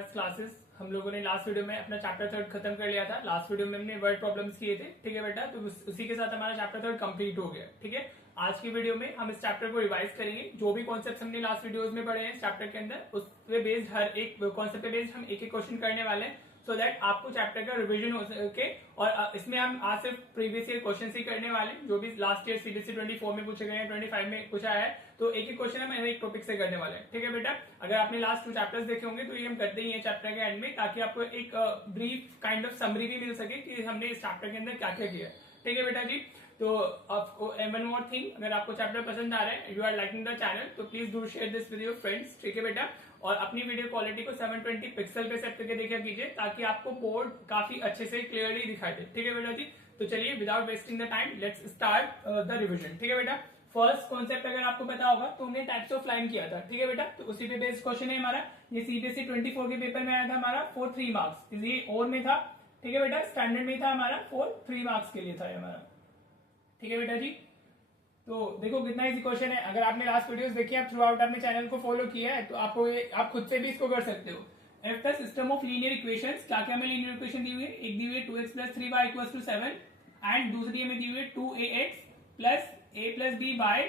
Maths classes. हम लोगों ने लास्ट वीडियो में अपना चैप्टर 3 खत्म कर लिया था। लास्ट वीडियो में हमने वर्ड प्रॉब्लम्स किए थे, ठीक है बेटा। तो उसी के साथ हमारा चैप्टर 3 कंप्लीट हो गया, ठीक है। आज की वीडियो में हम इस चैप्टर को रिवाइज करेंगे। जो भी कॉन्सेप्ट हमने लास्ट वीडियोस में पढ़े हैं इस चैप्टर के अंदर, उस पे बेस्ड हर एक कॉन्सेप्ट पे बेस्ड हम एक एक क्वेश्चन करने वाले हैं, सो दैट आपको चैप्टर का रिवीजन हो सके। और इसमें हम आज सिर्फ प्रीवियस ईयर क्वेश्चन ही करने वाले हैं, जो भी लास्ट ईयर सीबीएसई 24 में पूछे गए हैं, 25 में पूछा है। तो एक एक क्वेश्चन हम एक टॉपिक से करने वाले हैं, ठीक है बेटा। अगर आपने लास्ट 2 चैप्टर्स देखे होंगे तो ये हम करते ही हैं चैप्टर के एंड में, ताकि आपको एक ब्रीफ काइंड ऑफ समरी भी मिल सके कि हमने इस चैप्टर के अंदर क्या क्या किया है, ठीक है बेटा जी। तो वन मोर थिंग, अगर आपको चैप्टर पसंद आ रहा है, you are liking the channel, तो please do share this with your friends, ठीक है बेटा। और अपनी वीडियो क्वालिटी को 720 पिक्सल पे सेट करके देखा कीजिए, ताकि आपको बोर्ड काफी अच्छे से क्लियरली दिखाई दे, ठीक है बेटा जी। तो चलिए without wasting the time let's start the revision, ठीक है बेटा। फर्स्ट कॉन्सेप्ट अगर आपको पता होगा तो हमने टाइप्स ऑफ लाइन किया था, ठीक है बेटा। तो उसी पे बेस्ड क्वेश्चन है हमारा। ये सीबीएसई 24 के पेपर में आया था हमारा फॉर 3 मार्क्स। ये और में था, ठीक है बेटा। स्टैंडर्ड में था हमारा फॉर 3 मार्क्स के लिए था हमारा, ठीक है बेटा जी। तो देखो कितना इजी क्वेश्चन है। अगर आपने लास्ट वीडियोस देखी है, थ्रू आउट आपने चैनल को फॉलो किया है, तो आपको आप खुद से भी इसको कर सकते हो। If the system of linear equations, क्या क्या हमें लीनियर इक्वेशन दी हुई है, एक दी हुई है 2x + 3y = 7 एंड दूसरी हमें दी हुई है 2ax + a + by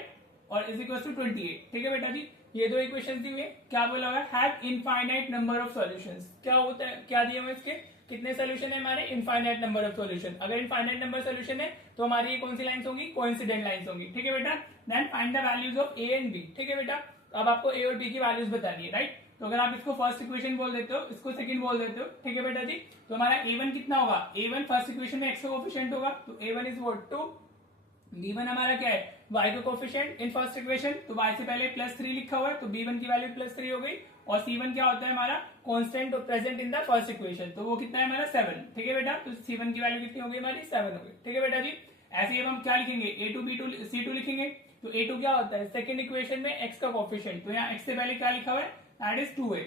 और इज इक्वल टू 28, ठीक है बेटा जी। ये 2 इक्वेशन दी हुई है। क्या बोला हुआ है, have infinite number of solutions. क्या होता है, क्या दिए हुए इसके, कितने सोल्यूशन है हमारे, इनफाइनाइट नंबर ऑफ सोल्यूशन। अगर इनफाइनाइट नंबर सोल्यूशन है तो हमारी ये कौन सी लाइंस होंगी, कोइंसिडेंट लाइंस होंगी, ठीक है बेटा। Then find the values of a and b, ठीक है बेटा। अब आपको ए और बी की वैल्यूज बतानी है, राइट। तो अगर आप इसको फर्स्ट इक्वेशन बोल देते हो, इसको सेकंड बोल देते हो, ठीक है बेटा जी। तो हमारा a1 कितना होगा, a1 फर्स्ट इक्वेशन में x का कोएफिशिएंट होगा, तो a1 इज व्हाट 2। b1 हमारा क्या है, y का कोएफिशिएंट इन फर्स्ट इक्वेशन, तो y से पहले +3 लिखा हुआ है, तो b1 की वैल्यू +3 हो गई। और c1 क्या होता है हमारा, constant present in the first equation, तो वो कितना है हमारा 7, ठीक है बेटा। तो c1 की वैल्यू कितनी हो गई हमारी, 7 हो गई, ठीक है बेटा जी। ऐसे ही अब हम क्या लिखेंगे, a2 b2 c2 लिखेंगे। तो a2 क्या होता है, सेकंड इक्वेशन में x का कोएफिशिएंट, तो यहाँ x से पहले क्या लिखा हुआ है, दैट इज 2a,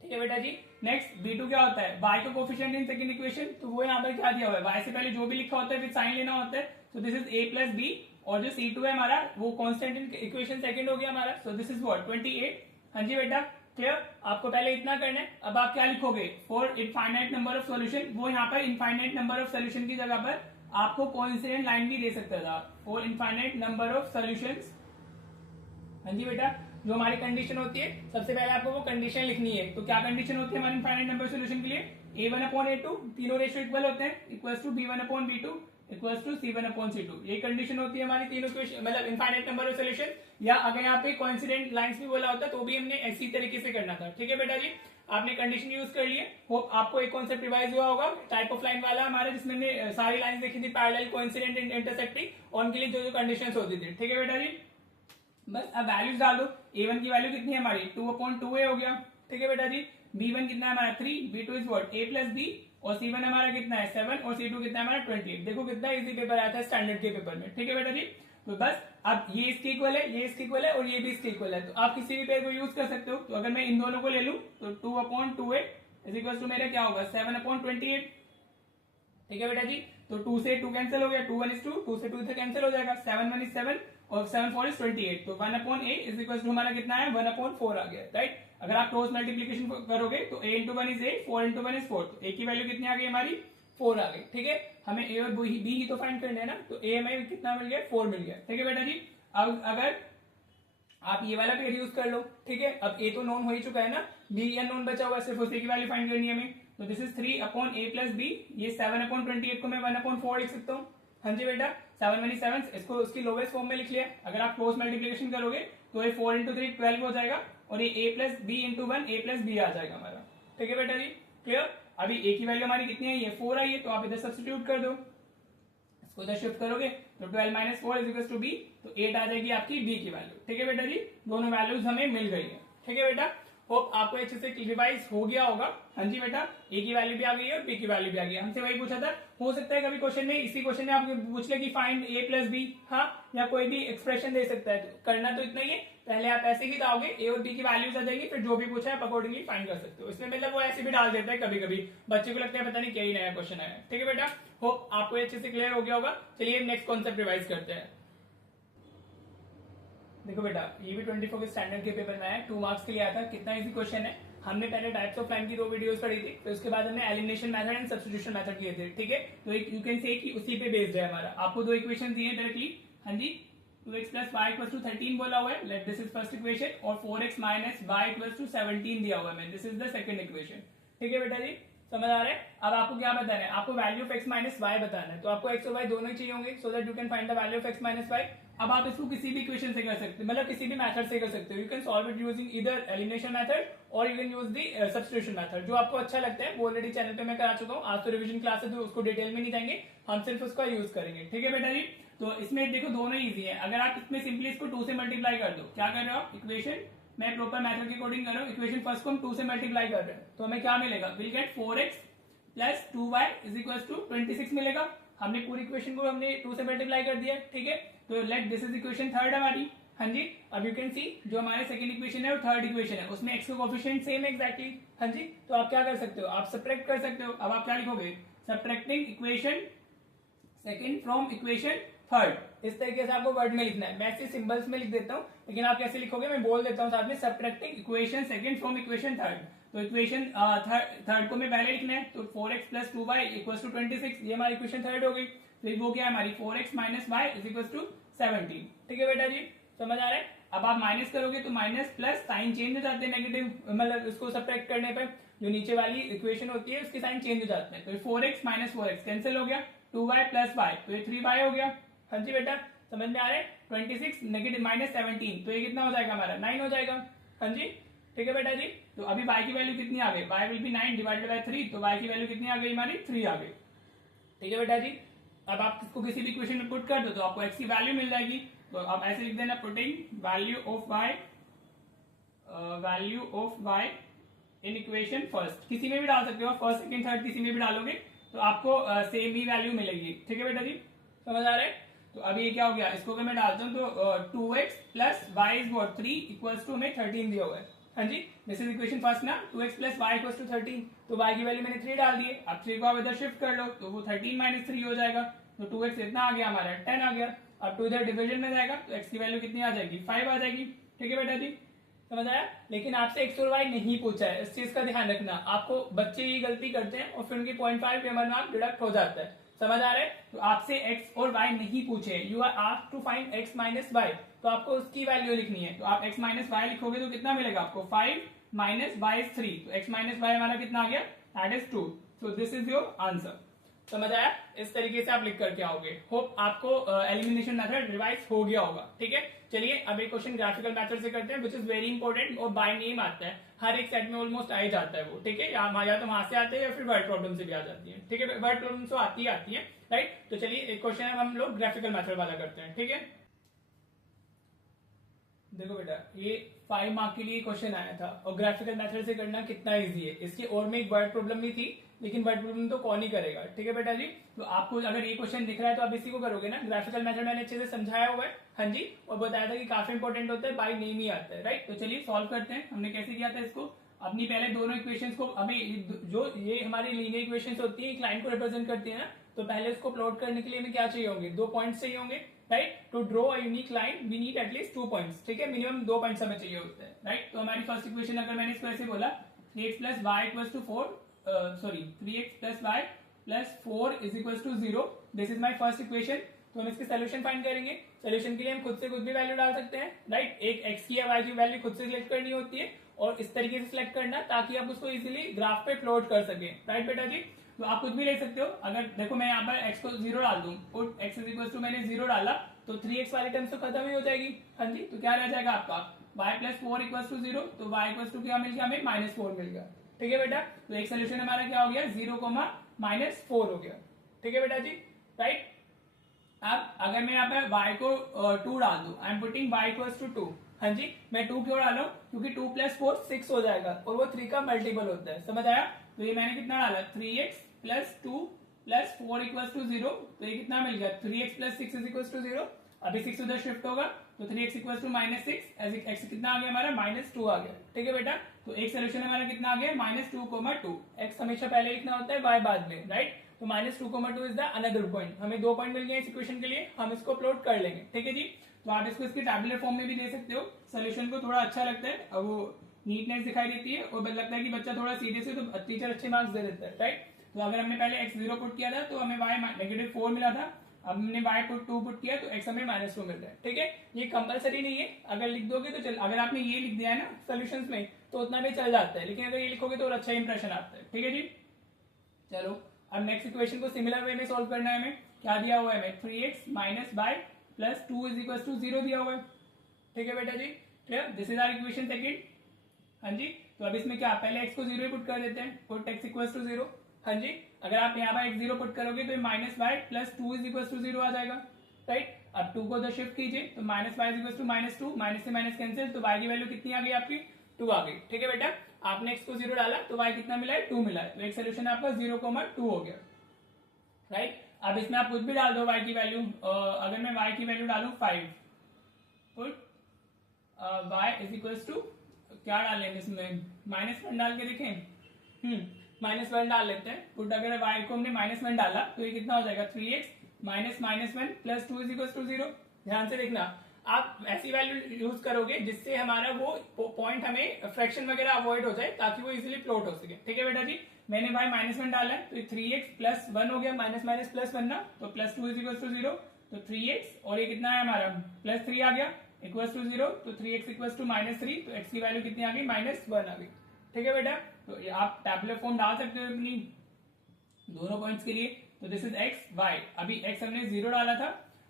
ठीक है बेटा जी। नेक्स्ट b2 क्या होता है, y का कोएफिशिएंट इन सेकंड इक्वेशन, तो वो यहाँ पर क्या दिया हुआ है, y से पहले जो भी लिखा होता है विद साइन लेना होता है, तो दिस इज a + b। और जो c2 है हमारा, वो कांस्टेंट इन इक्वेशन सेकंड हो गया हमारा, सो दिस इज व्हाट 28। हाँ जी बेटा, क्लियर। आपको पहले इतना करना है। अब आप क्या लिखोगे, for infinite number of solution, वो यहाँ पर इनफाइनाइट नंबर ऑफ सॉल्यूशन की जगह पर आपको कोइंसिडेंट लाइन भी दे सकता था, for infinite number of solutions. हाँ जी बेटा, जो हमारी कंडीशन होती है, सबसे पहले आपको वो कंडीशन लिखनी है। तो क्या कंडीशन होती है हमारे इनफाइनाइट नंबर सॉल्यूशन के लिए, a1/a2 तीनों रेशियो इक्वल होते हैं, equals to b1/b2 equals to c1/c2। ये कंडीशन होती है हमारी तीनों इक्वेशन, मतलब इनफाइनाइट नंबर ऑफ सॉल्यूशन। या अगर यहाँ पे कोइंसिडेंट लाइंस भी बोला होता तो भी हमने ऐसी तरीके से करना था, ठीक है बेटा जी। आपने कंडीशन यूज कर लिए। होप आपको एक कॉन्सेप्ट रिवाइज हुआ होगा टाइप ऑफ लाइन वाला हमारा, जिसमें हमने सारी लाइन देखी थी पैरेलल, कोइंसिडेंट, इंटरसेक्टिंग, और उनके लिए जो जो कंडीशन होती थी, ठीक है बेटा जी। बस अब वैल्यूज डाल दो। a1 की वैल्यू कितनी है हमारी, 2/2a हो गया, ठीक है बेटा जी। b1 कितना है हमारा 3, b2 is what a + b, और c1 हमारा कितना है 7, और c2 कितना है हमारा 28। देखो कितना इजी पेपर आया था स्टैंडर्ड के पेपर में, ठीक है बेटा जी। तो बस अब ये इसके इक्वल है, ये इसके इक्वल है, और ये भी इसके इक्वल है, तो आप किसी भी पेयर को यूज कर सकते हो। तो अगर मैं इन दोनों को ले लूं तो 2/2a इज इक्वल टू मेरा क्या होगा 7/28, ठीक है बेटा जी। तो 2 से 2 कैंसिल हो गया, 2 1 is 2, 2 से 2 से कैंसिल हो जाएगा, 7 1 is 7 और 7 4 is 28। तो 1/a इज इक्वल टू हमारा कितना है 1/4 आ गया, राइट। अगर आप क्रॉस मल्टीप्लीकेशन करोगे तो a × 1 is a, 4 × 1 is 4, तो a की वैल्यू कितनी आ गई हमारी 4 आ गई, ठीक है। हमें a और b ही तो फाइंड करना है ना, तो a हमें कितना मिल गया 4 मिल गया, ठीक है बेटा जी। अब अगर आप ये वाला पेयर यूज कर लो, ठीक है। अब a तो नोन हो ही चुका है ना, b अननोन बचा हुआ है, सिर्फ उसी की वैल्यू फाइंड करनी है हमें। तो दिस इज 3/a + b, ये 7/28 को मैं 1/4 लिख सकता हूँ। हाँ जी बेटा, 7 1 7, इसको उसकी लोवेस्ट फॉर्म में लिख लिया। अगर आप क्रॉस मल्टीप्लिकेशन करोगे तो ये 4 × 3 12 हो जाएगा, और ये a + b × 1 a + b आ जाएगा हमारा, ठीक है बेटा जी, क्लियर। अभी a की वैल्यू हमारी कितनी है, ये 4 आई है, तो आप इधर सब्स्टिट्यूट कर दो, इसको इधर शिफ्ट करोगे तो 12 - 4 = b, तो 8 आ जाएगी आपकी b की वैल्यू, ठीक है बेटा जी। दोनों वैल्यूज हमें मिल गई है, ठीक है बेटा। होप आपको अच्छे से रिवाइज हो गया होगा। हाँ जी बेटा, a की वैल्यू भी आ गई है और b की वैल्यू भी आ गई है। हमसे वही पूछा था, हो सकता है कभी क्वेश्चन में, इसी क्वेश्चन में आपको पूछ ले कि फाइंड a + b, हाँ, या कोई भी एक्सप्रेशन दे सकता है। तो करना तो इतना ही है, पहले आप ऐसे ही डालोगे, a और b की वैल्यूज आ जाएगी, फिर जो भी पूछा है आप अकॉर्डिंगली फाइंड कर सकते हो। इसमें मतलब वो ऐसे भी डाल देता है कभी कभी, बच्चे को लगता है पता नहीं क्या ही नया क्वेश्चन आया, ठीक है बेटा। होप आपको अच्छे से क्लियर हो गया होगा। चलिए नेक्स्ट कॉन्सेप्ट रिवाइज करते हैं। देखो बेटा, ये भी 24 के स्टैंडर्ड के पेपर में आया, 2 मार्क्स के लिए आया था। कितना इजी क्वेश्चन है, हमने पहले टाइप्स ऑफ लाइन की 2 वीडियोस पढ़ी थी, फिर उसके बाद हमने elimination method and substitution method किए थे, ठीक है। तो यू कैन से कि उसी पे बेस्ड है हमारा। आपको 2 इक्वेशन दिए डायरेक्टली, हाँ जी, 2x plus y equal to 13 बोला हुआ है, let this is first equation, और 4x minus Y equal to 17 दिया हुआ है, this is the second equation, ठीक है बेटा जी, समझ आ रहा है। अब आपको क्या बताना है, आपको value of x minus y बताना है, तो आपको x और y दोनों ही चाहिए होंगे, so that you can find the value of x minus y. अब आप इसको किसी भी इक्वेशन से कर सकते हैं, मतलब किसी भी मेथड से कर सकते हो, you can solve it using either elimination method और you can use the substitution method, जो आपको अच्छा लगता है। वो ऑलरेडी चैनल पे मैं करा चुका हूँ, आज तो रिवीजन क्लास है तो उसको डिटेल में नहीं जाएंगे, हम सिर्फ उसका यूज करेंगे, ठीक है बेटा जी। तो इसमें देखो दोनों इजी है, अगर आप इसमें सिंपली इसको 2 से मल्टीप्लाई कर दो, क्या कर रहे हो आप, इक्वेशन मैं प्रॉपर मेथड के अकॉर्डिंग कर रहा हूँ, इक्वेशन फर्स्ट को हम 2 से मल्टीप्लाई कर रहे हैं, तो हमें क्या मिलेगा, विल गेट 4x प्लस 2y इज इक्वल टू 26 मिलेगा। हमने पूरी इक्वेशन को हमने 2 से मल्टीप्लाई कर दिया, ठीक है। तो late this is equation third हमारी, हाँ जी। अब यू कैन सी जो हमारे सेकंड इक्वेशन है और थर्ड इक्वेशन है उसमें x का कोएफिशिएंट सेम है एग्जैक्टली, हाँ जी। तो आप क्या कर सकते हो, आप सब्ट्रैक्ट कर सकते हो। अब आप क्या लिखोगे, subtracting equation second from equation third, इस तरीके से आपको वर्ड में लिखना है। मैं ऐसे सिंबल्स में लिख देता हूँ, लेकिन आप कैसे लिखोगे मैं बोल देता हूँ साथ में, subtracting equation second from equation third. तो इक्वेशन थर्ड को मैं पहले लिखना है, तो 4x प्लस 2y इक्वल टू 26, ये हमारी इक्वेशन थर्ड हो गई। फिर वो क्या है हमारी 4x minus y is equal to 17, ठीक है बेटा जी, समझ आ रहा है। अब आप माइनस करोगे तो माइनस प्लस साइन चेंज हो जाते हैं, नेगेटिव मतलब उसको सब्ट्रैक्ट करने पर जो नीचे वाली इक्वेशन होती है उसके साइन चेंज हो जाते हैं। तो 4x माइनस 4x कैंसिल हो गया, 2y प्लस वाई, तो ये 3y हो गया, हाँ जी बेटा, समझ में आ रहा है। 26 नेगेटिव माइनस 17, तो ये कितना हो जाएगा हमारा 9 हो जाएगा, हाँ जी, ठीक है बेटा जी। तो अभी y की वैल्यू कितनी आ गई, y will be 9 divided by 3, तो y की वैल्यू कितनी आ गई हमारी 3 आ गई, ठीक है बेटा जी। अब आप इसको किसी भी इक्वेशन में पुट कर दो तो आपको x की वैल्यू मिल जाएगी, तो आप ऐसे लिख देना, putting value of y in equation first, किसी में भी डाल सकते हो, फर्स्ट सेकंड थर्ड किसी में भी डालोगे तो आपको सेम ही वैल्यू मिलेगी, ठीक है बेटा जी, समझ आ रहा है। तो अभी ये क्या हो गया, इसको अगर मैं डालता हूँ तो 2x plus y is what 3 equals to हमें 13 दिया हुआ है, हाँ जी, दिस इज इक्वेशन फर्स्ट ना, 2x plus y equals to 13, तो y की वैल्यू मैंने 3 डाल दी है। अब 3 को आप इधर शिफ्ट कर लो तो वो 13 माइनस 3 हो जाएगा, तो 2x इतना आ गया हमारा 10 आ गया। अब 2 इधर डिविजन में जाएगा तो x की वैल्यू कितनी आ जाएगी 5 आ जाएगी, ठीक है बेटा जी, समझ आया। लेकिन आपसे x और y नहीं पूछा है, इस चीज का ध्यान रखना। आपको बच्चे ये गलती करते हैं और फिर उनकी 0.5 पेमेंट मार्क डिडक्ट हो जाता है, समझ आ रहा है। तो आपसे x और y नहीं पूछे, you are asked to find x minus y, तो आपको उसकी वैल्यू लिखनी है। तो आप x माइनस वाई लिखोगे तो कितना मिलेगा आपको 5 माइनस वाई इज 3, तो x माइनस वाई हमारा कितना आ गया, that is 2, so this is your answer, समझ आया। इस तरीके से आप लिख करके आओगे। होप आपको एलिमिनेशन मेथड रिवाइज हो गया होगा, ठीक है। चलिए अब एक क्वेश्चन ग्राफिकल मेथड से करते हैं, विच इज वेरी इंपॉर्टेंट और बाय नेम आता है, हर एक सेट में ऑलमोस्ट आ ही जाता है वो, ठीक है। या तो वहां से आते हैं या फिर वर्ड प्रॉब्लम से भी आ जाती है, ठीक है, वर्ड प्रॉब्लम तो आती है, राइट। तो चलिए एक क्वेश्चन हम लोग ग्राफिकल मेथड वाला करते हैं, ठीक है। देखो बेटा ये 5 मार्क के लिए क्वेश्चन आया था और ग्राफिकल मेथड से करना कितना इजी है। इसकी और में एक वर्ड प्रॉब्लम भी थी, लेकिन वर्ड प्रॉब्लम तो कौन ही करेगा, ठीक है बेटा जी। तो आपको अगर ये क्वेश्चन दिख रहा है तो आप इसी को करोगे ना। ग्राफिकल मेथड मैंने अच्छे से समझाया हुआ है, हाँ जी, और बताया था कि काफी इंपॉर्टेंट होता है, बाय नेम ही आता है, राइट। तो चलिए सॉल्व करते हैं। हमने कैसे किया था इसको, अपनी पहले दोनों इक्वेशंस को, हमें जो ये हमारी लीनियर इक्वेशंस होती है, एक लाइन को रिप्रेजेंट करती है ना, तो पहले उसको प्लॉट करने के लिए हमें क्या चाहिए होंगे, 2 पॉइंट्स चाहिए होंगे, right. To draw a unique line we need at least 2 points, ठीक है, मिनिमम 2 पॉइंट्स हमें चाहिए होते हैं, राइट। तो हमारी फर्स्ट इक्वेशन अगर मैंने इसको ऐसे बोला 3x plus y equals to 3x plus y plus 4 is equals to 0, this is my first equation. तो हम इसके सोल्यूशन फाइंड करेंगे। सोल्यूशन के लिए हम खुद से कुछ भी वैल्यू डाल सकते हैं, राइट। एक x की या y की वैल्यू खुद से सिलेक्ट करनी होती है और इस तरीके से सिलेक्ट करना ताकि आप उसको इजीली ग्राफ पे प्लॉट कर सके, राइट बेटा जी। तो आप कुछ भी ले सकते हो। अगर देखो मैं यहाँ पर x को 0 डाल दूं और x इज इक्वल टू मैंने 0 डाला तो 3x वाली टर्म्स तो खत्म ही हो जाएगी, हाँ जी। तो क्या रह जाएगा आपका y प्लस 4 इक्वल टू 0, तो y इक्वल टू क्या मिल गया हमें -4 मिल गया, ठीक है बेटा। तो एक सोल्यूशन हमारा क्या हो गया 0, -4 हो गया, ठीक है बेटा जी, राइट। अब अगर मैं यहाँ पे y को 2 डाल दूं, I am putting y equals to 2, हाँ जी। मैं 2 क्यों डालू, क्योंकि 2 प्लस 4 6 हो जाएगा और वो 3 का मल्टीपल होता है, समझ आया। तो ये मैंने कितना डाला 3x plus 2 plus 4 equals to 0, तो ये कितना मिल गया 3x plus 6 is equals to 0। अभी 6 उधर शिफ्ट होगा तो 3x इक्वल्स टू -6, x कितना आ गया हमारा -2 आ गया, ठीक है बेटा। तो एक सोल्यूशन हमारा कितना आ गया -2, x हमेशा पहले लिखना होता है, y बाद में, राइट। तो -2, इज द अनदर पॉइंट। हमें 2 पॉइंट मिल गए इस इक्वेशन के लिए, हम इसको प्लॉट कर लेंगे, ठीक है जी। तो आप इसको इसके टैबुलर फॉर्म में भी दे सकते हो। सोल्यूशन को थोड़ा अच्छा लगता है, अब वो नीटनेस दिखाई देती है और लगता है कि बच्चा थोड़ा सीरियस है तो टीचर अच्छे मार्क्स दे देता है, राइट। तो अगर हमने पहले x0 पुट किया था तो हमें y -4 मिला था, अब हमने y2 पुट किया तो x हमें -2 मिल रहा है, ठीक है। ये कंपलसरी नहीं है, अगर लिख दोगे तो चल, अगर आपने ये लिख दिया है ना सोल्यूशंस में तो उतना भी चल जाता है, लेकिन अगर ये लिखोगे तो और अच्छा इंप्रेशन आता है, ठीक है जी। चलो अब नेक्स्ट इक्वेशन को सिमिलर वे में सॉल्व करना है हमें। क्या दिया हुआ है हमें, 3x minus by plus 2 is equal to 0 दिया हुआ है, ठीक है बेटा जी, clear. This is our equation second. हाँ जी, तो अब इसमें क्या, पहले x को 0 पुट कर देते हैं, पुट x इक्वल टू 0। हाँ जी, अगर आप यहाँ पर x0 पुट करोगे तो minus by plus 2 is equal to 0 आ जाएगा, राइट। अब 2 को तो शिफ्ट कीजिए तो minus y is equal to -2, minus से माइनस कैंसिल, तो y की वैल्यू कितनी आ गई आपकी, 2 आ गई, ठीक है बेटा। आपने x को 0 डाला तो y कितना मिला है, 2 मिला है, तो एक सोल्यूशन आपका 0,2 हो गया, राइट। अब इसमें आप कुछ भी डाल दो y की वैल्यू, अगर मैं y की वैल्यू डालू 5, put y is equal to क्या डालेंगे इसमें, -1 डाल के देखें, -1 डाल लेते हैं। पुट अगर y को हमने -1 डाला तो ये कितना हो जाएगा, 3x minus -1 plus 2 is equal to 0। ध्यान से देखना, आप ऐसी वैल्यू यूज करोगे जिससे हमारा वो पॉइंट हमें फ्रैक्शन वगैरह अवॉइड हो जाए, ताकि वो इजीली प्लॉट हो सके, ठीक है बेटा जी। मैंने y -1 डाला है तो 3x प्लस 1 हो गया, माइनस माइनस प्लस 1 ना, तो प्लस 2 इज इक्वल टू 0, तो 3x और ये कितना है हमारा प्लस 3 आ गया इक्वल टू 0, तो 3x इक्वल टू -3, तो x की वैल्यू कितनी आ गई, -1 आ गई, ठीक है बेटा। तो आप टैबुलर फॉर्म डाल सकते हो अपनी दोनों पॉइंट्स के लिए। तो दिस इज x y, अभी x हमने 0 डाला था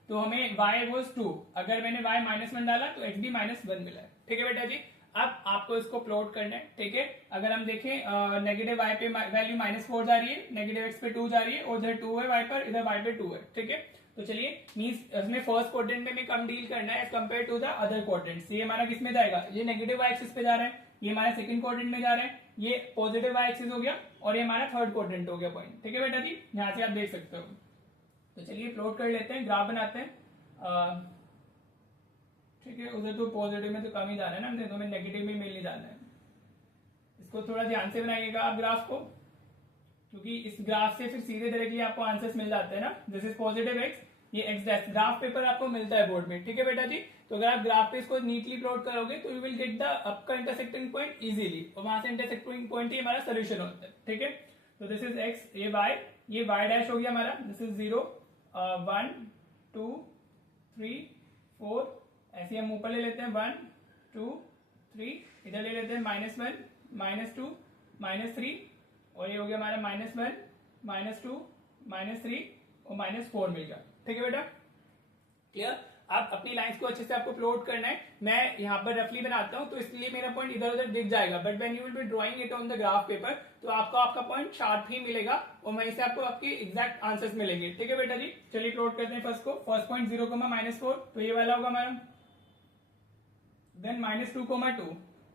तो हमें y वॉज 2, अगर मैंने y -1 डाला तो x भी -1 मिला है, ठीक है बेटा जी। अब आपको इसको प्लॉट करना है, ठीक है। अगर हम देखें नेगेटिव y पे वैल्यू -4 जा रही है, नेगेटिव x पे 2 जा रही है, और इधर 2 है y पर, इधर y पे 2 है, ठीक है। तो चलिए मींस इसमें फर्स्ट क्वाड्रेंट में हमें कम डील करना है as compare to the other quadrants. ये हमारा किस में जाएगा, ये नेगेटिव y एक्सिस पे जा रहा है, ये हमारा सेकंड क्वाड्रेंट में जा रहा है, ये पॉजिटिव y एक्सिस हो गया, और ये हमारा थर्ड क्वाड्रेंट हो गया पॉइंट, ठीक है बेटा जी। यहाँ से आप देख सकते हो। तो चलिए प्लॉट कर लेते हैं, ग्राफ बनाते हैं, ठीक है। उधर तो पॉजिटिव में तो कम ही जाना है ना हमने, तो हमें नेगेटिव में मेल नहीं जाना है। इसको थोड़ा ध्यान से बनाइएगा आप ग्राफ को, क्योंकि इस ग्राफ से फिर सीधे डायरेक्टली आपको आंसर्स मिल जाते हैं ना। दिस इज पॉजिटिव x, ये x डैश, ग्राफ पेपर आपको मिलता है बोर्ड में, ठीक है बेटा जी। तो अगर आप ग्राफ पे इसको नीटली प्लॉट करोगे तो यू विल गेट द आपका इंटरसेक्टिंग पॉइंट इजीली, और वहां से इंटरसेक्टिंग पॉइंट ही हमारा सोल्यूशन होता है, ठीक है। तो दिस इज x, ये y डैश हो गया हमारा, दिस इज 0 1 2 3 4, ऐसे हम ऊपर ले लेते हैं 1 2 3, इधर ले लेते हैं -1 -2 -3, और ये हो गया हमारा -1 -2 -3 और -4 मिल गया, ठीक है बेटा, क्लियर। आप अपनी लाइंस को अच्छे से आपको प्लॉट करना है। मैं यहाँ पर रफली बनाता हूँ तो इसलिए मेरा पॉइंट इधर उधर दिख जाएगा, but when you will be drawing it on the graph paper तो आपको आपका पॉइंट शार्प ही मिलेगा, और वहीं से आपको आपके एग्जैक्ट आंसर्स मिलेंगे, ठीक है बेटा जी। चलिए प्लॉट करते हैं फर्स्ट को। फर्स्ट पॉइंट 0, -4, तो ये वाला होगा हमारा। देन -2,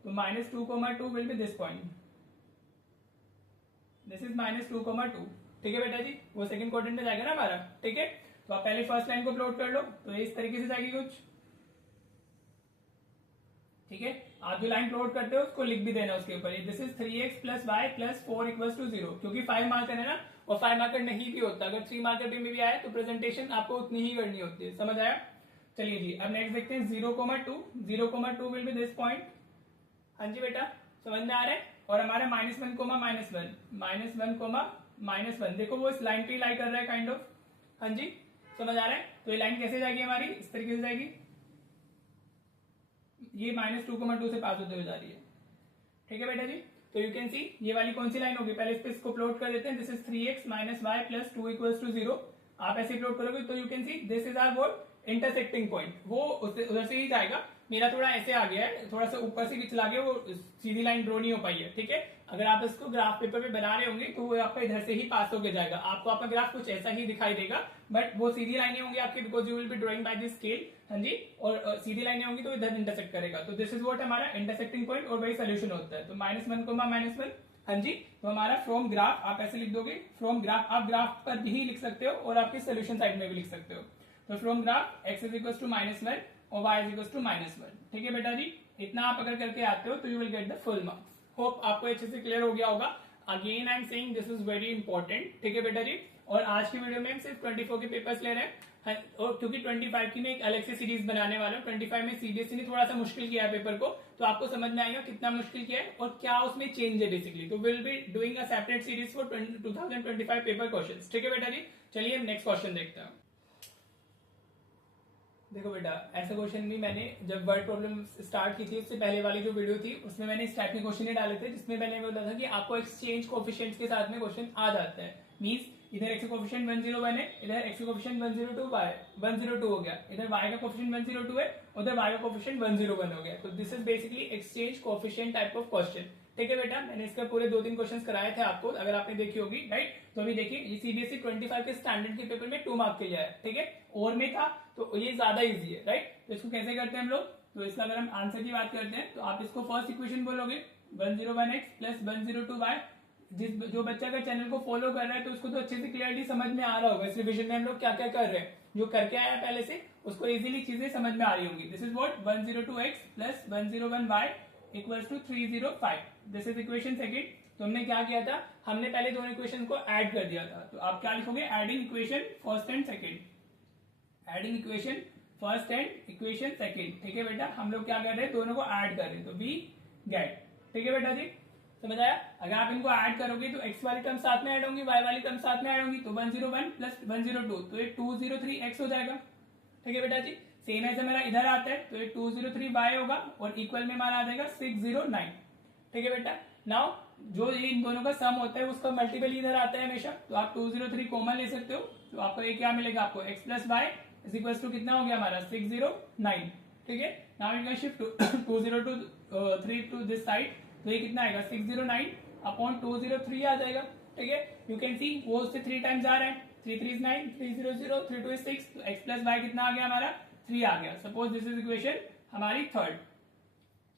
तो -2, will be this point, this is -2, ठीक है बेटा जी। वो सेकंड क्वाड्रेंट में जाएगा ना हमारा, ठीक है। तो आप पहले फर्स्ट लाइन को प्लॉट कर लो, तो इस तरीके से जाएगी कुछ, ठीक है। आप जो लाइन प्लॉट करते हो उसको लिख भी देना उसके ऊपर, this is 3x plus y plus 4 equal to 0, क्योंकि 5 मार्कर है ना, और 5 मार्कर नहीं भी होता, अगर 3 मार्कर में भी आया तो प्रेजेंटेशन आपको उतनी ही करनी होती है, समझ आया। चलिए जी, अब नेक्स्ट देखते हैं 0,2 विल बी दिस पॉइंट। हाँ जी बेटा, समझ में आ रहा है। और हमारा -1, -1, देखो वो इस लाइन पे लाई कर रहा है काइंड ऑफ, हाँ जी, समझ आ रहा है। तो ये लाइन कैसे जाएगी हमारी, इस तरीके से जाएगी, ये -2,2 से पास होते हुए जा रही है, ठीक है बेटा जी। तो यू कैन सी ये वाली कौन सी लाइन होगी, पहले इस पे इसको प्लॉट कर देते हैं। This is 3x minus y plus 2 equal to 0। आप ऐसे प्लॉट करोगे तो you can see this is our what intersecting point, वो उधर से ही जाएगा। मेरा थोड़ा ऐसे आ गया है, थोड़ा सा ऊपर से चला गया, वो सीधी लाइन ड्रॉ नहीं हो पाई है, ठीक है। अगर आप इसको ग्राफ पेपर पे बना रहे होंगे तो वो आपका इधर से ही पास होके जाएगा, आपको आपका ग्राफ कुछ ऐसा ही दिखाई देगा, बट वो सीधी लाइनें होंगी आपकी, because you will be drawing by this scale, हाँ जी। और सीधी लाइनें होंगी तो इधर इंटरसेक्ट करेगा, तो दिस इज व्हाट हमारा इंटरसेक्टिंग पॉइंट, और वही सोल्यूशन होता है। तो -1, हाँ जी। तो हमारा फ्रॉम ग्राफ आप ऐसे लिख दोगे, फ्रॉम ग्राफ आप ग्राफ पर भी लिख सकते हो और आपके सोल्यूशन साइड में भी लिख सकते हो। तो from graph x is equal to -1 और y इज इक्वल टू -1, ठीक है बेटा जी। इतना आप अगर करके आते हो तो you will get the full marks. Hope आपको अच्छे से क्लियर हो गया होगा। Again I am saying this is very important, ठीक है बेटा जी। और आज की वीडियो में हम सिर्फ 24 के पेपर्स ले रहे हैं, और क्योंकि 25 की मैं एक अलग से सीरीज बनाने वाला हूँ। 25 में सीबीएसई ने थोड़ा सा मुश्किल किया है पेपर को, तो आपको समझ में आएगा कितना मुश्किल किया है और क्या उसमें चेंज है बेसिकली। तो will be doing a separate series for 2025 paper questions. ठीक है बेटा जी, चलिए नेक्स्ट क्वेश्चन देखते हैं। देखो बेटा, ऐसा क्वेश्चन भी मैंने जब वर्ड प्रॉब्लम स्टार्ट की थी उससे पहले वाली जो वीडियो थी उसमें मैंने इस टाइप के क्वेश्चन ही डाले थे, जिसमें मैंने बोला था कि आपको एक्सचेंज कोएफिशिएंट्स के साथ में क्वेश्चन आ जाता है। मींस इधर एक्स का कोएफिशिएंट 101 है, इधर एक्स का कोएफिशिएंट 102 102 हो गया, इधर वाई का कोएफिशिएंट 102 है, उधर वाई का कोएफिशिएंट 101 हो गया। तो this is basically exchange coefficient type of question. ठीक है बेटा, मैंने इसका पूरे 2-3 क्वेश्चन कराए थे आपको, अगर आपने देखी होगी, राइट। तो अभी देखिए, ये सीबीएसई 25 के स्टैंडर्ड के पेपर में 2 मार्क के लिए आया। ठीक है, और में था तो ये ज्यादा इजी है, राइट। तो इसको कैसे करते हैं हम लोग, तो इसका अगर हम आंसर की बात करते हैं तो आप इसको फर्स्ट इक्वेशन बोलोगे 101x प्लस 102y। जो बच्चा का चैनल को फॉलो कर रहा है तो उसको तो अच्छे से क्लियरली समझ में आ रहा होगा इस रिविजन में हम लोग क्या क्या कर रहे हैं। जो करके आया पहले से उसको इजीली चीजें समझ में आ रही होंगी। This is what 102x plus 101y equals to 305। This is equation second. तो हमने क्या किया था, हमने पहले दोनों इक्वेशन को ऐड कर दिया था। तो आप क्या लिखोगे, adding equation first and second, adding equation first and equation second. ठीक है बेटा, हम लोग क्या कर रहे हैं, दोनों को ऐड कर रहे हैं, तो वी गेट। ठीक है बेटा जी, समझ आया। अगर आप इनको ऐड करोगे तो x वाली टर्म साथ में ऐड होंगी, y वाली टर्म साथ में ऐड होंगी, तो 101 प्लस 102 तो ये 203x हो जाएगा। ठीक है बेटा जी, सेम ऐसे मेरा इधर आता है तो ये 203y होगा और इक्वल में हमारा आ जाएगा 609। ठीक है बेटा, नाउ जो ये इन दोनों का सम होता है उसका मल्टीपल इधर आता है हमेशा, तो आप 203 कॉमन ले सकते हो। तो आपको ये क्या मिलेगा, आपको x plus y is equal to कितना हो गया हमारा 609। ठीक है, now you can shift 203 to this side, तो ये कितना आएगा 609 अपॉन 203 आ जाएगा। ठीक है, यू कैन सी वो उससे 3 टाइम्स आ रहा है, 3 3 is 9, 3 0 0, 3 2 is 6, तो x प्लस वाई कितना आ गया हमारा 3 आ गया। सपोज दिस इज इक्वेशन हमारी थर्ड।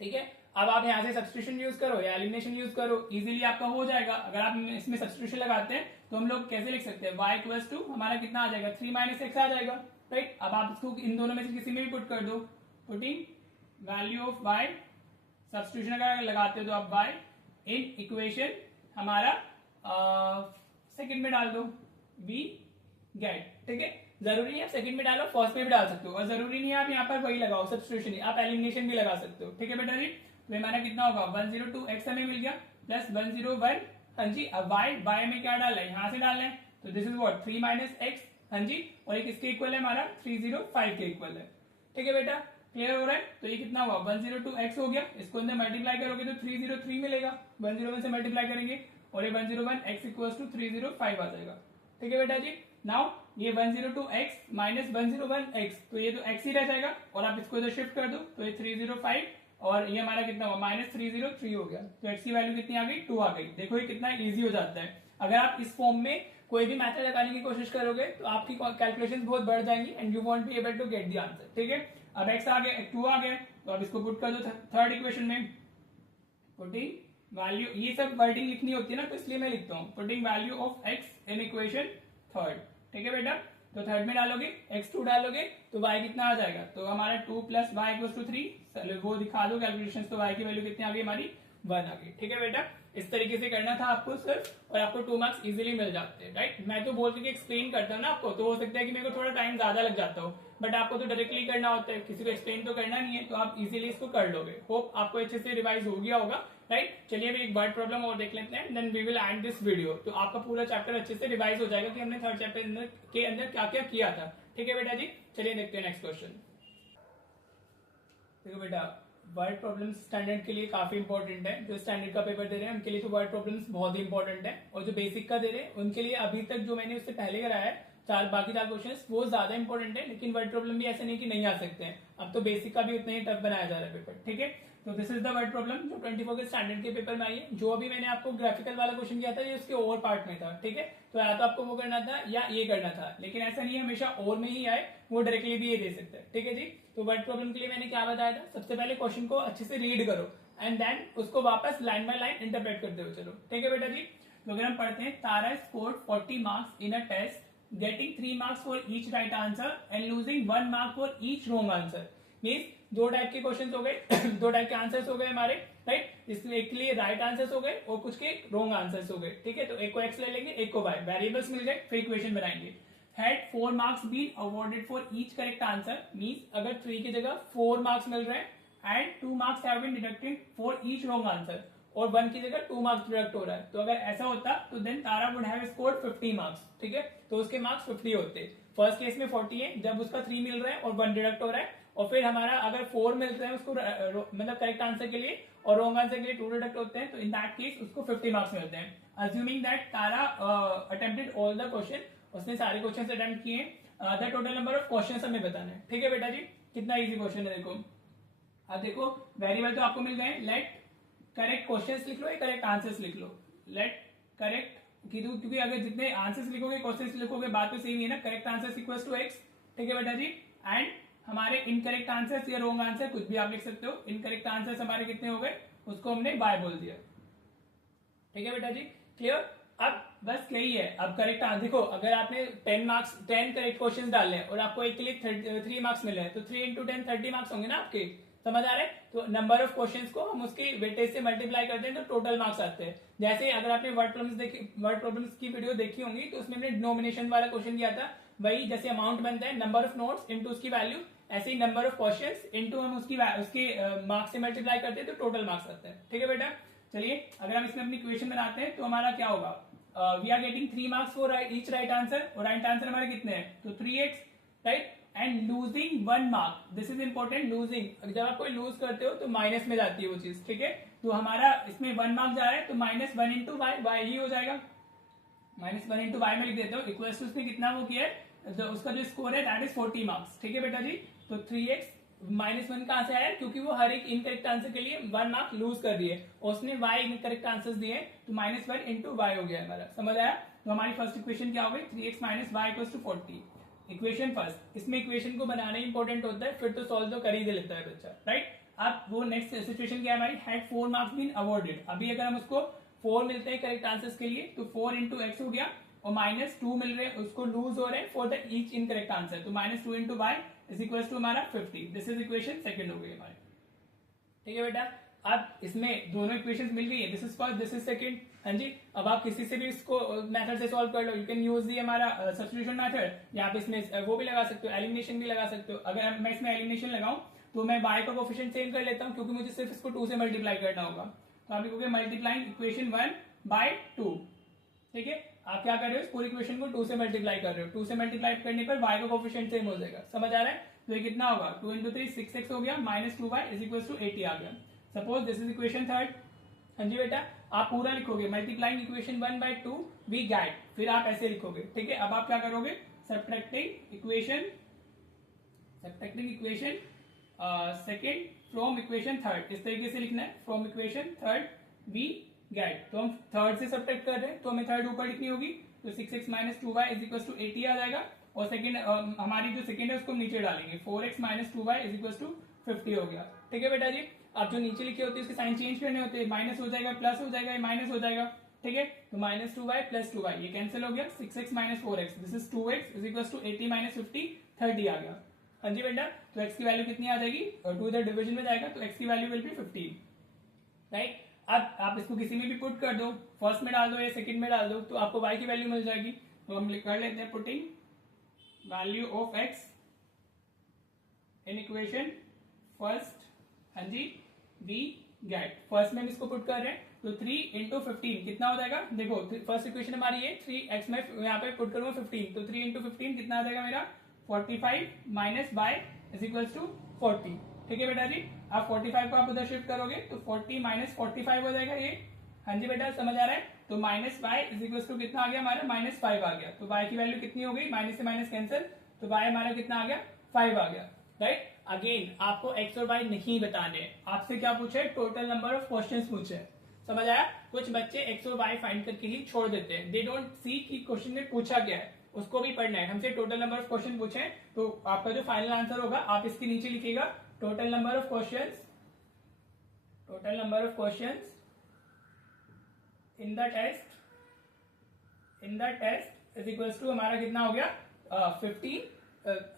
ठीक है, अब आप यहाँ से सब्स्टिट्यूशन यूज करो या एलिमिनेशन यूज करो, इजीली आपका हो जाएगा। अगर आप इसमें सब्स्टिट्यूशन लगाते हैं तो हम लोग कैसे लिख सकते हैं, y इक्वल्स टू हमारा कितना आ जाएगा 3 माइनस एक्स आ जाएगा, राइट। अब आप इसको इन दोनों में से किसी में भी पुट कर दो, putting value of y, substitution अगर लगाते हो तो आप y इन इक्वेशन हमारा सेकंड में डाल दो, वी गेट। ठीक है, जरूरी नहीं आप सेकंड में डालो, फर्स्ट में भी डाल सकते हो, और जरूरी नहीं आप यहाँ पर वही लगाओ सब्स्टिट्यूशन, आप एलिमिनेशन भी लगा सकते हो। ठीक है बेटा जी, तो हमारा कितना होगा 102x हमें मिल गया प्लस 101। हाँ जी, अब y में क्या डालना है, यहाँ से डालना है, तो this is what 3 minus x. हाँ जी, और एक इसके इक्वल है हमारा 305 के इक्वल है। ठीक है बेटा, क्लियर हो रहा है। तो ये कितना हुआ 102x हो गया, इसको अंदर मल्टीप्लाई करोगे तो 303 मिलेगा, 101 से मल्टीप्लाई करेंगे और ये 101x इक्वल्स टू 305 आ जाएगा। ठीक है बेटा जी, नाउ ये 102x माइनस 101x, तो ये तो x ही रह जाएगा और आप इसको इधर शिफ्ट कर दो तो ये 305 और ये हमारा कितना हुआ माइनस 303 हो गया। तो x की वैल्यू कितनी आ गई 2 आ गई। देखो ये कितना इजी हो जाता है। अगर आप इस फॉर्म में कोई भी मेथड लगाने की कोशिश करोगे तो आपकी कैलकुलेशन बहुत बढ़ जाएंगी and you won't be able to get the answer. ठीक है, अब x आ गया 2 आ गया, तो अब इसको पुट कर दो थर्ड इक्वेशन में, पुटिंग वैल्यू, ये सब वर्डिंग लिखनी होती है ना तो इसलिए मैं लिखता हूँ, putting value of x in equation third. ठीक है बेटा, तो थर्ड में डालोगे x2 डालोगे तो y कितना आ जाएगा, तो हमारा 2 प्लस वाई इक्वल टू 3, वो दिखा दो कैलकुलेशन, तो y की वैल्यू कितनी आ गई हमारी 1 आ गई। ठीक है बेटा, इस तरीके से करना था आपको सिर्फ, और आपको 2 मार्क्स इजीली मिल जाते हैं, राइट। मैं तो बोल के एक्सप्लेन करता हूँ ना आपको, तो हो सकता है कि मेरे को थोड़ा टाइम ज्यादा लग जाता हो, बट आपको तो डायरेक्टली करना होता है, किसी को एक्सप्लेन तो करना नहीं है, तो आप इजीली इसको कर लोगे। होप आपको अच्छे से रिवाइज हो गया होगा, राइट। चलिए अभी एक वर्ड प्रॉब्लम और देख लेते हैं, then we will end this video. तो आपका पूरा चैप्टर अच्छे से रिवाइज हो जाएगा कि हमने थर्ड चैप्टर के अंदर क्या क्या किया था। ठीक है बेटा जी, चलिए देखते हैं नेक्स्ट क्वेश्चन। देखो बेटा, वर्ड प्रॉब्लम्स स्टैंडर्ड के लिए काफी इंपॉर्टेंट है। जो स्टैंडर्ड का पेपर दे रहे हैं उनके लिए तो वर्ड प्रॉब्लम्स बहुत ही इंपॉर्टेंट है, और जो बेसिक का दे रहे हैं उनके लिए अभी तक जो मैंने उससे पहले कराया है बाकी 4 क्वेश्चंस वो ज्यादा इंपॉर्टेंट है, लेकिन वर्ड प्रॉब्लम भी ऐसे नहीं कि नहीं आ सकते हैं। अब तो बेसिक का भी उतना ही टफ बनाया जा रहा है पेपर। ठीक है, तो this is the word problem जो 24 के स्टैंडर्ड के पेपर में आई है। जो अभी मैंने आपको ग्राफिकल वाला क्वेश्चन किया था ये उसके ओवर पार्ट में था। ठीक है, तो या तो आपको वो करना था या ये करना था, लेकिन ऐसा नहीं है हमेशा और में ही आए, वो डायरेक्टली भी ये दे सकता है। ठीक है जी, तो वर्ड प्रॉब्लम के लिए मैंने क्या बताया था, सबसे पहले क्वेश्चन को अच्छे से रीड करो एंड देन उसको वापस लाइन बाय लाइन इंटरप्रेट करते हो चलो। ठीक है बेटा जी, तो अगर हम पढ़ते हैं, Tara scored 40 marks in a test getting 3 marks for each right answer and losing 1 mark for each wrong answer। Means 2 type के क्वेश्चन हो गए 2 टाइप के आंसर्स हो गए हमारे, राइट। इसमें एक के लिए राइट आंसर्स हो गए और कुछ के रॉन्ग आंसर्स हो गए। ठीक है, तो एक को एक्स ले लेंगे, एक को वाई, वेरिएबल्स मिल गए, फिर इक्वेशन बनाएंगे। Had 4 marks been awarded for each correct answer, means अगर 3 की जगह 4 मार्क्स मिल रहे हैं and 2 marks have been deducted for each wrong answer, और 1 की जगह 2 मार्क्स डिडक्ट हो रहा है, तो अगर ऐसा होता तो then Tara would have scored 50 marks, ठीक है, तो उसके मार्क्स 50 होते। फर्स्ट केस में 40 है, जब उसका 3 मिल रहा है और 1 डिडक्ट हो रहा है, और फिर हमारा अगर 4 मिल रहे हैं उसको मतलब करेक्ट आंसर के लिए और रॉन्ग आंसर के लिए 2 डिडक्ट होते हैं, तो इन दैट केस उसको 50 मार्क्स मिलते हैं। Assuming that Tara attempted all the question, उसने सारे क्वेश्चन अटेम्प्ट किए, the total number of question हमें बताना है, ठीक है बेटा जी। कितना इजी क्वेश्चन है देखो, अब देखो वेरिएबल तो आपको मिल गए, लेट करेक्ट क्वेश्चंस लिख लो या करेक्ट आंसर्स लिख लो, लेट करेक्ट, क्योंकि अगर जितने आंसर्स लिखोगे क्वेश्चंस लिखोगे बात तो सेम ही है ना, correct answers equals to x, ठीक है बेटा जी। एंड हमारे इनकरेक्ट आंसर्स या रॉन्ग आंसर कुछ भी आप लिख सकते हो, इनकरेक्ट आंसर्स हमारे कितने हो गए, उसको हमने बाय बोल दिया, ठीक है बेटा जी, क्लियर। अब बस यही है, अब करेक्ट आंसर देखो, अगर आपने 10 करेक्ट क्वेश्चंस डाले हैं और आपको एक के लिए 3 मार्क्स मिले हैं, तो 3 इंटू 10 30 मार्क्स होंगे ना आपके, समझ आ रहा है। तो नंबर ऑफ क्वेश्चंस को हम उसके वेटेज से मल्टीप्लाई करते हैं तो टोटल मार्क्स आते हैं। जैसे अगर आपने वर्ड प्रॉब्लम्स की वीडियो देखी होंगी तो उसमें हमने डिनोमिनेशन वाला क्वेश्चन किया था, वही जैसे अमाउंट बनता है नंबर ऑफ नोट्स इनटू उसकी वैल्यू, ऐसे ही नंबर ऑफ क्वेश्चंस इनटू हम उसके मार्क्स से मल्टीप्लाई करते हैं तो टोटल मार्क्स आता है, ठीक है बेटा। चलिए अगर हम इसमें अपनी इक्वेशन बनाते हैं तो हमारा क्या होगा, we are getting 3 marks for each right answer, और राइट आंसर हमारे कितने हैं, तो 3x, right, and losing 1 mark, this is important, losing, जब आप कोई लूज करते हो तो माइनस में जाती है वो चीज, ठीक है, तो हमारा इसमें 1 मार्क जा रहा है तो -1 इंटू वाई ही हो जाएगा, -1 इंटू वाई में लिख देते हो, इक्वल टू उसने कितना वो किया है, तो उसका जो स्कोर है दैट इज 40 मार्क्स, ठीक है बेटा जी। तो 3x -1 कहां से आया, क्योंकि वो हर एक इनकरेक्ट आंसर के लिए 1 मार्क लूज कर दिए और उसने y इनकरेक्ट आंसर्स दिए, तो -1 इंटू वाई हो गया हमारा, समझ आया। तो हमारी फर्स्ट इक्वेशन क्या हो गई, 3x minus y equals to 40, equation first. इसमें इक्वेशन को बनाना इंपॉर्टेंट होता है, फिर तो सॉल्व तो कर ही दे लेता है बच्चा, राइट। अब वो नेक्स्ट सिचुएशन क्या है हमारी, हैड 4 मार्क्स बीन अवॉर्डेड, अभी अगर हम उसको 4 मिलते हैं करेक्ट आंसर्स के लिए तो 4 इंटू एक्स हो गया, और -2 मिल रहे हैं उसको लूज हो रहे हैं for the each incorrect answer, तो -2 into y is equal to हमारा 50, दिस इज इक्वेशन सेकंड हो गई हमारी, ठीक है बेटा। अब इसमें दोनों इक्वेशंस मिल गई है, this is first this is second, हाँ जी। अब आप किसी से भी इसको मेथड से सॉल्व कर लो, यू कैन यूज दी हमारा सब्स्टिट्यूशन मेथड, या आप इसमें वो भी लगा सकते हो, एलिमिनेशन भी लगा सकते हो। अगर मैं इसमें एलिमिनेशन लगाऊं तो मैं y का कोफिशिएंट सेम कर लेता हूं, क्योंकि मुझे सिर्फ इसको 2 से मल्टीप्लाई करना होगा, तो आप लिखोगे मल्टीप्लाइंग इक्वेशन 1 बाय 2, ठीक है। आप क्या कर रहे हो, इस पूरी इक्वेशन को 2 से मल्टीप्लाई कर रहे हो, 2 से मल्टीप्लाई करने पर y का कोफिशिएंट सेम हो जाएगा, समझ आ रहा है। तो ये कितना होगा, 2 इंटू 3 6x हो गया, -2y इज इक्वल टू 80 आ गया। Suppose this is equation third, हाँ जी बेटा, आप पूरा लिखोगे multiplying equation 1 by 2 we get, फिर आप ऐसे लिखोगे, ठीक है। अब आप क्या करोगे, subtracting equation second from equation third, इस तरीके से लिखना है, from equation third we get, तो हम थर्ड से सब्ट्रैक्ट कर रहे हैं तो हमें थर्ड ऊपर लिखनी होगी, तो 6x minus 2y is equal to 80 आ जाएगा, और सेकंड हमारी जो सेकंड है उसको नीचे डालेंगे, 4x minus 2y is equal to 50 हो गया, ठीक है बेटा जी। आप जो नीचे लिखे होते हैं उसके साइन चेंज करने होते हैं, माइनस हो जाएगा प्लस हो जाएगा, माइनस हो जाएगा, ठीक है। तो -2y प्लस 2y ये कैंसिल हो गया, 6x minus 4x this is 2x is equal to 80 minus 50 30 आ गया, हाँ जी बेटा। तो x की वैल्यू कितनी आ जाएगी, 2 इधर डिवीजन में जाएगा तो x की वैल्यू विल बी 15, राइट। अब आप इसको किसी में भी पुट कर दो, फर्स्ट में डाल दो या सेकंड में डाल दो, तो आपको y की वैल्यू मिल जाएगी। तो हम कर लेते हैं putting value of x in equation first, हाँ जी, वी गेट, फर्स्ट में हम इसको पुट कर रहे हैं, तो 3 इंटू 15 कितना हो जाएगा, देखो फर्स्ट इक्वेशन हमारी है 3x में यहाँ पे पुट करूंगा 15, तो 3 इंटू 15 कितना आ जाएगा मेरा 45 minus by is equal to 40, ठीक है बेटा जी। आप 45 को आप उधर शिफ्ट करोगे तो 40 माइनस 45 हो जाएगा ये, हाँ जी बेटा समझ आ रहा है। तो minus y is equal to कितना आ गया हमारा -5 आ गया, तो y की वैल्यू कितनी हो गई, माइनस से माइनस कैंसिल, तो y हमारा कितना आ गया 5 आ गया, राइट। अगेन आपको x और y नहीं बताने, आपसे क्या पूछे, टोटल नंबर ऑफ क्वेश्चंस पूछे, समझ आया। कुछ बच्चे x और y फाइंड करके ही छोड़ देते हैं, दे डोंट सी कि क्वेश्चन में पूछा क्या है, उसको भी पढ़ना है। हमसे टोटल नंबर ऑफ क्वेश्चन पूछे तो आपका जो फाइनल आंसर होगा आप इसके नीचे लिखिएगा total number of questions in the test is equal to हमारा कितना हो गया 15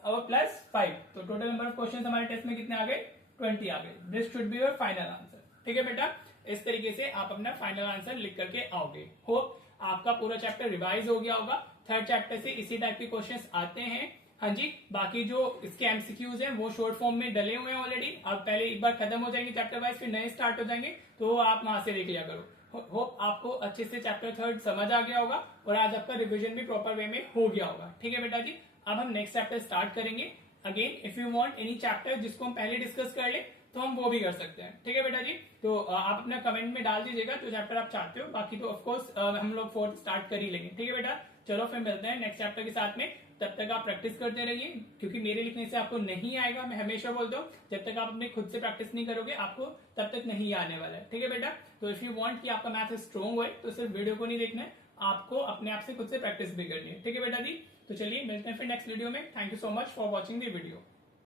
और प्लस 5, तो टोटल नंबर ऑफ क्वेश्चंस हमारे टेस्ट में कितने आ गए 20 आ गए। This should be your final answer, ठीक है बेटा। इस तरीके से आप अपना फाइनल आंसर लिख करके आओगे। होप आपका पूरा चैप्टर रिवाइज हो गया होगा। थर्ड चैप्टर से इसी टाइप के क्वेश्चंस आते हैं। हाँ जी, बाकी जो इसके एमसीक्यूज हैं वो शॉर्ट फॉर्म में डले हुए हैं ऑलरेडी। अब पहले एक बार खत्म हो जाएंगे चैप्टर वाइज, फिर नए स्टार्ट हो जाएंगे, तो आप वहां से देख लिया करो। होप आपको अच्छे से चैप्टर थर्ड समझ आ गया होगा और आज आपका रिविजन भी प्रॉपर वे में हो गया होगा। ठीक है बेटा जी, अब हम नेक्स्ट चैप्टर स्टार्ट करेंगे। Again if you want any chapter जिसको हम पहले डिस्कस कर ले तो हम वो भी कर सकते हैं। ठीक है बेटा जी, तो आप अपना कमेंट में डाल दीजिएगा जो चैप्टर आप चाहते हो। बाकी तो ऑफकोर्स हम लोग फोर्थ स्टार्ट कर ही लेंगे। ठीक है बेटा, चलो फिर मिलते हैं नेक्स्ट चैप्टर के साथ में। तब तक आप प्रैक्टिस करते रहिए, क्योंकि मेरे लिखने से आपको नहीं आएगा। मैं हमेशा बोलता हूँ जब तक आप अपने खुद से प्रैक्टिस नहीं करोगे आपको तब तक नहीं आने वाला है। ठीक है बेटा, तो इफ यू वांट कि आपका मैथ स्ट्रॉन्ग होए तो सिर्फ वीडियो को नहीं देखना है, आपको अपने आप से खुद से प्रैक्टिस भी करनी है। ठीक है बेटा जी, तो चलिए मिलते हैं फिर नेक्स्ट वीडियो में। Thank you so much for watching the video.